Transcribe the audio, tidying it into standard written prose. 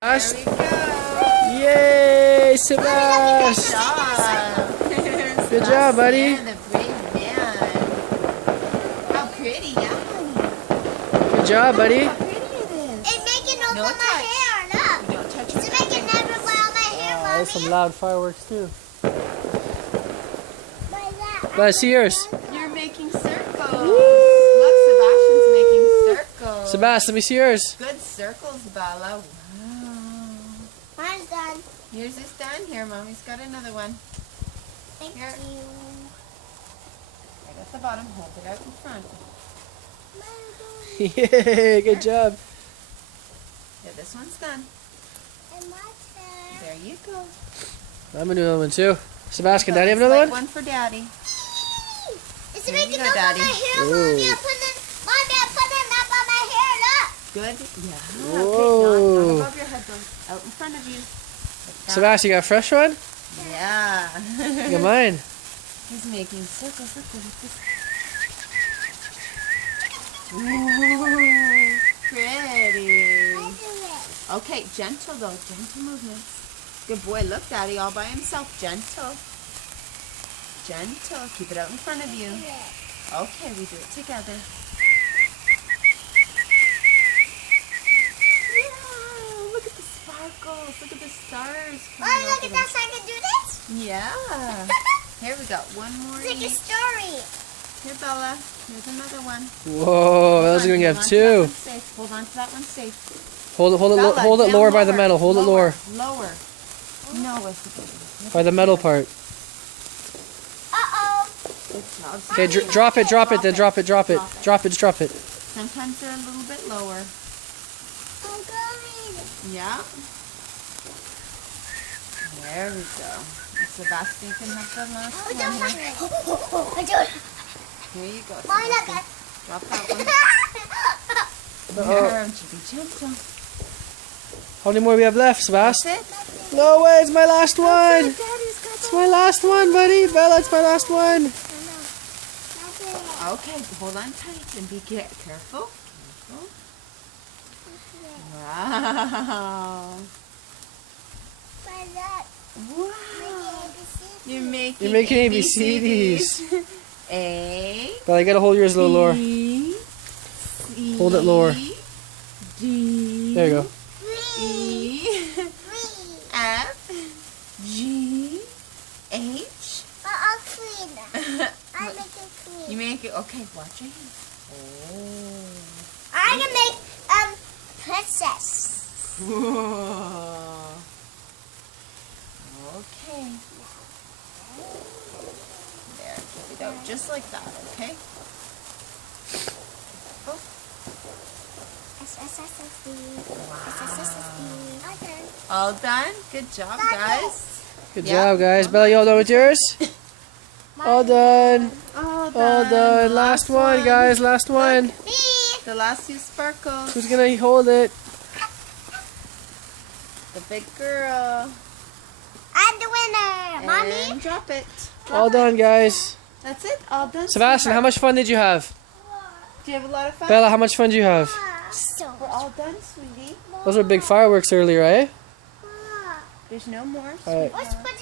There we go. Yay, Sebas! Good job, buddy. The brave man. How pretty, yeah. Good job, buddy. How pretty it is. It's making over No my touch. hair, look. Don't touch It's making everywhere on my hair, Oh, Mommy. there's some loud fireworks too. By that, But see yours. You're making circles. Woo! Look, Sebastian's making circles. Sebas, let me see yours. Good circles, Bella. Wow. Mine's done. Yours is done. Here, Mommy's got another one. Thank Here. you. Right at the bottom. Hold it out in front. Yay, good job. Yeah, this one's done. And my turn. There you go. I'm gonna do another one too. Sebas, can Daddy have It's another like one? one for Daddy. It's Here you making go, over Daddy. my hair, Ooh. Mommy. I'm putting up on my hair, look. Good. Yeah. Whoa. Okay, not above your head, though. Out in front of you. Like that. Sebas, you got a fresh one? Yeah. Look at mine. He's making circles. Look at this. Ooh, pretty. I do it. Okay, gentle though. Gentle movements. Good boy. Look, Daddy, all by himself. Gentle. Gentle. Keep it out in front of you. Okay, we do it together. Yeah, look at the sparkles. Look at the stars. Mommy, look at that, so I can do this. Yeah. Here we go. One more. It's like a each. story. Here, Bella. Here's another one. Whoa, those are gonna Hold have on to that two. one safe. Hold on to that one safe. Hold it, Bella, hold it down lower by the metal. Hold it lower Lower. No, it's by the metal part. Uh-oh. Good job. Okay, drop it, then drop it. Drop it, just drop it. Sometimes they're a little bit lower. I'm going. Yeah. There we go. Sebastian can have the last Oh, one. don't Here. I do it. Here you go. Mommy, look Sebastian. at Drop that one. Uh-oh. There, and should be gentle. How many more we have left, Sebas? That's it. No way, it's my last one. Daddy's got It's my last one, buddy. Bella, it's my last one. Okay, hold on tight and be careful. Careful. Wow. Wow. You're making ABCDs. A. Bella, you gotta hold yours a little lower. B, C, Hold it lower. D. There you go. E. F. G. H. You make it. Okay, watch your hands. Oh. I'm gonna make princess. Whoa. Okay. There, keep it out just like that, okay? Oh. All done? Good job, guys. Good Yeah. job, guys. Bella, you all done with yours? All done. All All done. Last one, guys. Last one. Me. The last two sparkles. Who's gonna hold it? The big girl. I'm the winner. Mommy. And drop it. All done, guys. That's it. All done. Sebastian, how much fun did you have? Do you have a lot of fun? Bella, how much fun did you have? So We're all done, sweetie. Those were big fireworks earlier, eh? There's no more. All right. What's